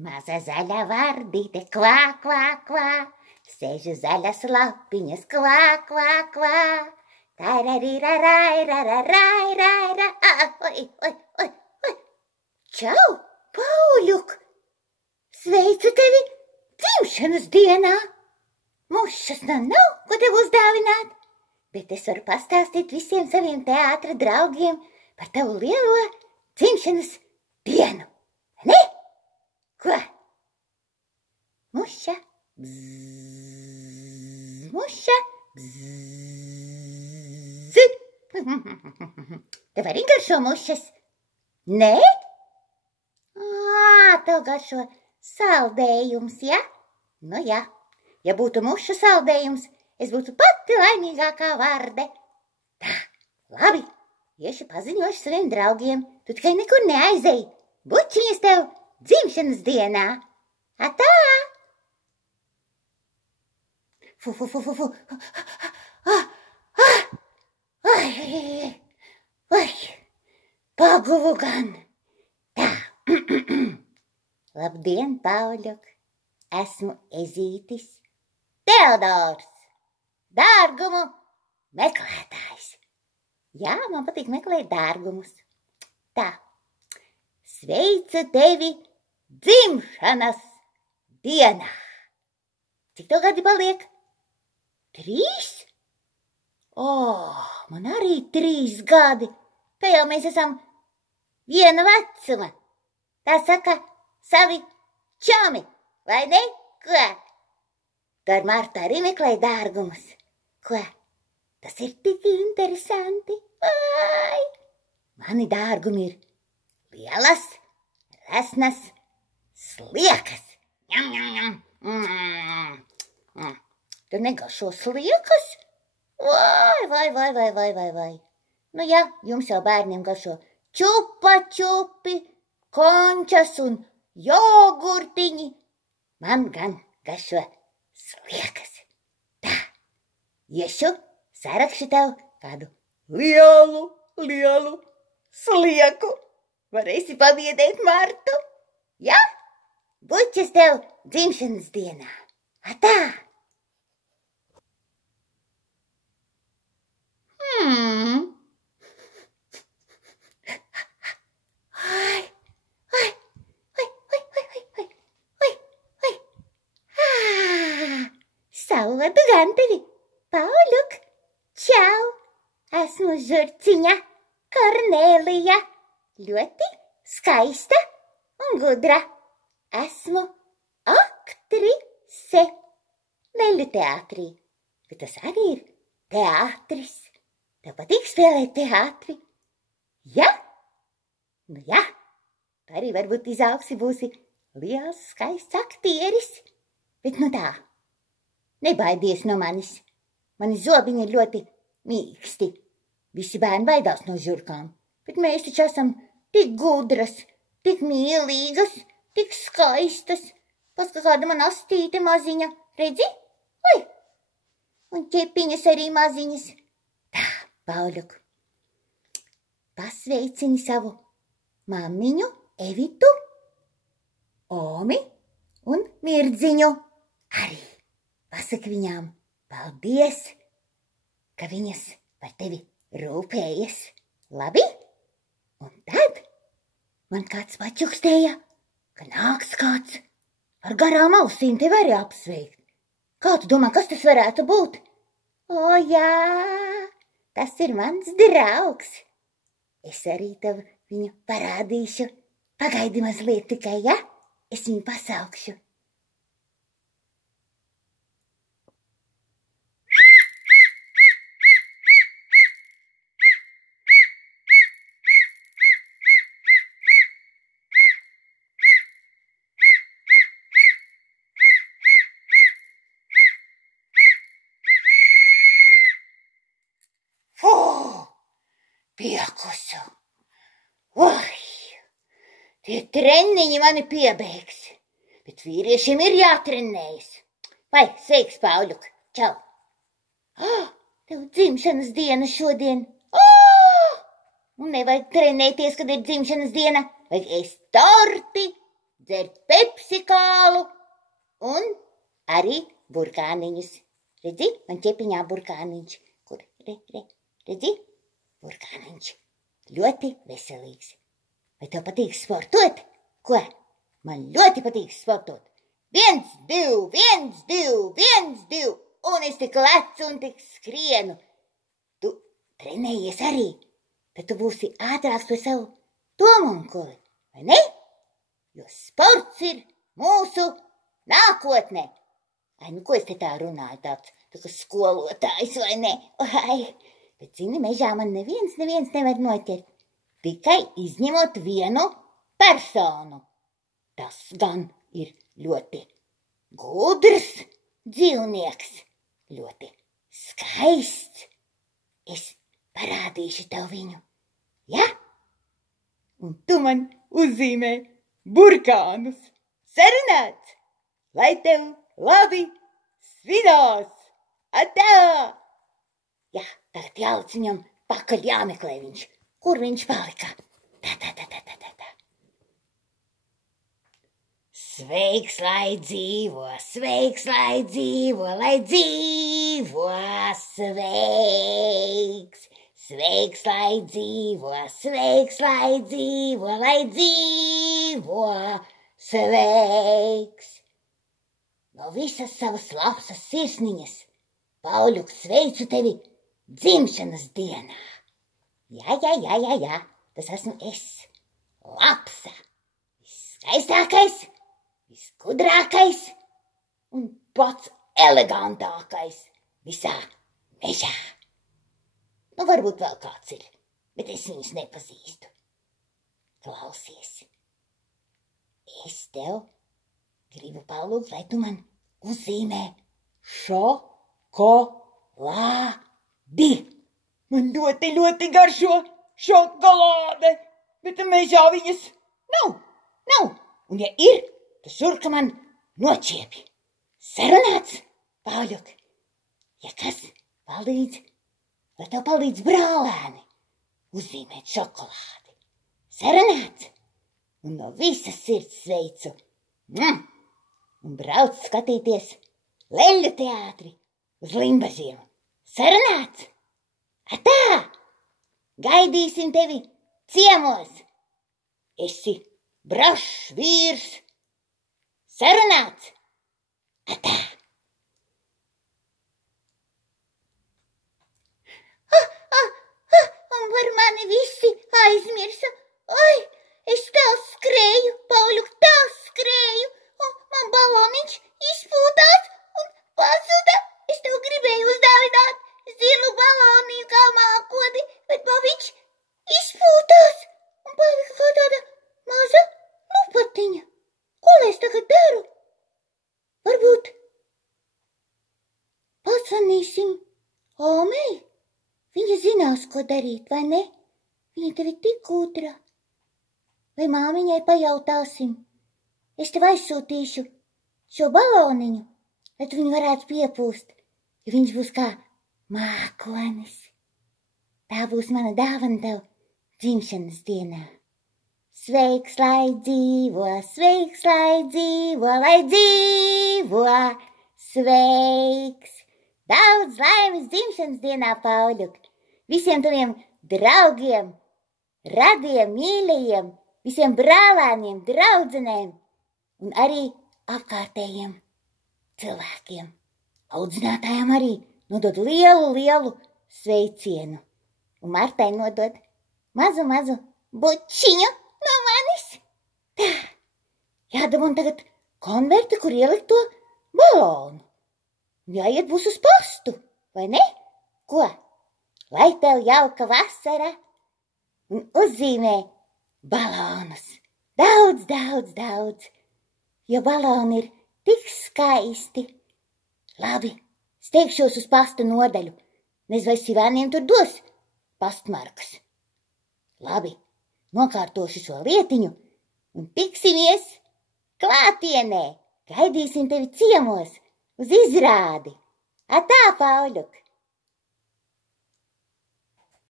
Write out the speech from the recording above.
Maza zaļa vardīte, kvā, kvā, kvā, sēž uz zaļas lapiņas, kvā, kvā, kvā. Tararirarai, rararai, rararai, oi, oi, oi, oi. Čau, Pauļuk! Sveicu tevi dzimšanas dienā! Mušas nav, ko tev uzdāvināt, bet es varu pastāstīt visiem saviem teātra draugiem par tavu lielo dzimšanas dienu. Ne? Ko? Muša, bzzz, muša, bzzz. Tev arī garšo mušas? Nē? Tev garšo saldējums, ja? Nu jā, ja būtu mušu saldējums, es būtu pati laimīgākā varde. Tā, labi, iešu paziņošu saviem draugiem, tu tikai nekur neaizej. Bučiņas tev dzimšanas dienā. Atā! Fu. Oi, paguvu gan. Tā. Labdien, Pauļuk. Esmu Ezītis Teodors, dārgumu meklētājs. Jā, man patīk meklēt dārgumus. Tā. Sveicu tevi dzimšanas dienā. Cik tev gadi paliek? 3? Man arī 3 gadi. Ka jau mēs esam viena vecuma. Tā saka savi čomi, vai ne? Ko? Tu ar Martu arī meklēji dārgumus. Ko? Tas ir tik interesanti. Vai? Mani dārgumi ir lielas, resnas sliekas. Ņam, ņam, ņam. Tu negaršo sliekas? Vai. Nu jā, jums jau bērniem garšo čupa-čupi, končas un jogurtiņi. Man gan garšo sliekas. Tā, iešu, sarakšu tev kādu lielu slieku. Varēsi pabiedēt Martu? Ja? Bučas tev dzimšanas dienā. Atā! Saulētu gan tevi, Pauļuk! Čau! Esmu žurciņa Kornēlija. Ļoti skaista un gudra. Esmu aktrise. Meļu teātrī, bet tas arī ir teātris. Tev patīk spēlēt teātri? Ja? Nu jā, tu arī varbūt izaugsi būsi liels, skaists aktieris. Bet nu tā, nebaidies no manis. Mani zobiņi ir ļoti mīksti. Visi bērni baidās no žurkām, bet mēs taču esam tik gudras, tik mīlīgas, tik skaistas. Paska kāda man astīte maziņa, redzi? Oi! Un ķepiņas arī maziņas. Tā, Pauļuk, pasveicini savu mammiņu Evitu, Omi un Mirdziņu. Arī pasaki viņām paldies, ka viņas par tevi rūpējas. Labi? Un tad man kāds pačukstēja, ka nāks kāds ar garām ausīm tevi arī apsveikt. Kā tu domā, kas tas varētu būt? O, jā, tas ir mans draugs. Es arī tev viņu parādīšu. Pagaidi mazliet tikai, ja? Es viņu pasaukšu. Piekusu. Oi, tie treniņi mani piebeigs, bet vīriešiem ir jātrenējas. Vai, sveiks, Pauļuk, čau. Tev dzimšanas diena šodien. Un nevajag trenēties, kad ir dzimšanas diena. Vajag ēst torti, dzert pepsi arī burkāniņus. Redzi, man ķepiņā burkāniņš. Kur? Redzi? Burkāniņš. Ļoti veselīgs. Vai tev patīk sportot? Ko? Man ļoti patīk sportot. 1, 2, 1, 2, 1, 2. Un es tik lecu un tik skrienu. Tu trenējies arī. Tad tu būsi ātrāks par savu Tomunkuli, vai ne? Jo sports ir mūsu nākotne. Ai, nu ko es te tā runāju, tāds tā kā skolotājs, vai ne? Ai, bet zini, mežā man neviens nevar noķert. Tikai izņemot vienu personu. Tas gan ir ļoti gudrs dzīvnieks, ļoti skaists. Es parādīšu tev viņu, ja? Un tu man uzzīmē burkānus. Sarunāts, lai tev labi svinās. Atā! Jā, tagad jālic viņam pakaļ jāmeklē viņš. Kur viņš palika? Tā. Sveiks, lai dzīvo, lai dzīvo, sveiks. Sveiks, lai dzīvo, lai dzīvo, sveiks. No visas savas lapsas sirsniņas, Pauļuk, sveicu tevi dzimšanas dienā. Jā, tas esmu es, lapsa, viskaistākais, viskudrākais un pats elegantākais visā mežā. Nu, varbūt vēl kāds ir, bet es viņus nepazīstu. Klausies, es tev gribu palūgt, lai tu man uzzīmē šokolādi. Man ļoti garšo šokolāde, bet mežā viņas nav. Un ja ir, tad šurka man noķiepi. Sarunāts, Pauļuk? Ja kas palīdz, lai tev palīdz brālēni uzzīmēt šokolādi. Sarunāts? Un no visas sirds sveicu. Un brauc skatīties Leļļu teātri uz Limbažiem. Sarunāts? Atā! Gaidīsim tevi ciemos. Esi brašs vīrs. Sarunāts? Atā! Un par mani visi aizmirsa. Ai, es tā skrēju, Pauļuk, tā skrēju, un man baloniņš izpūtās un pazuda. Es tev gribēju uzdāvināt zilu baloniju kā mākodi, bet viņš izpūtās un palika kā tāda maza lupatiņa. Ko lai es tagad daru? Varbūt pazvanīsim Omei? Viņa zinās, ko darīt, vai ne? Viņa tev ir tik gudra. Vai māmiņai pajautāsim? Es tev aizsūtīšu šo baloniņu, lai tu viņu varētu piepūst, ja viņš būs kā mākonis. Tā būs mana dāvana tev dzimšanas dienā. Sveiks, lai dzīvo, lai dzīvo, sveiks. Daudz laimes dzimšanas dienā, Pauļuk. Visiem taviem draugiem, radiem, mīļajiem, visiem brālēniem, draudzenēm un arī apkārtējiem cilvēkiem. Audzinātājiem arī nodod lielu sveicienu. Un Martai nodod mazu bučiņu no manis. Tā, jādabūn tagad konverti, kur ielikt to balonu. Jāiet būs uz pastu, vai ne? Ko? Lai tev jauka vasara un uzzīmē balonus. Daudz, jo baloni ir tik skaisti. Labi, steigšos uz pasta nodaļu. Nezinu, vai Sivāniem tur dos pastmarkas. Labi, nokārtošu šo lietiņu un tiksimies klātienē. Gaidīsim tevi ciemos uz izrādi. Atā, Pauļuk!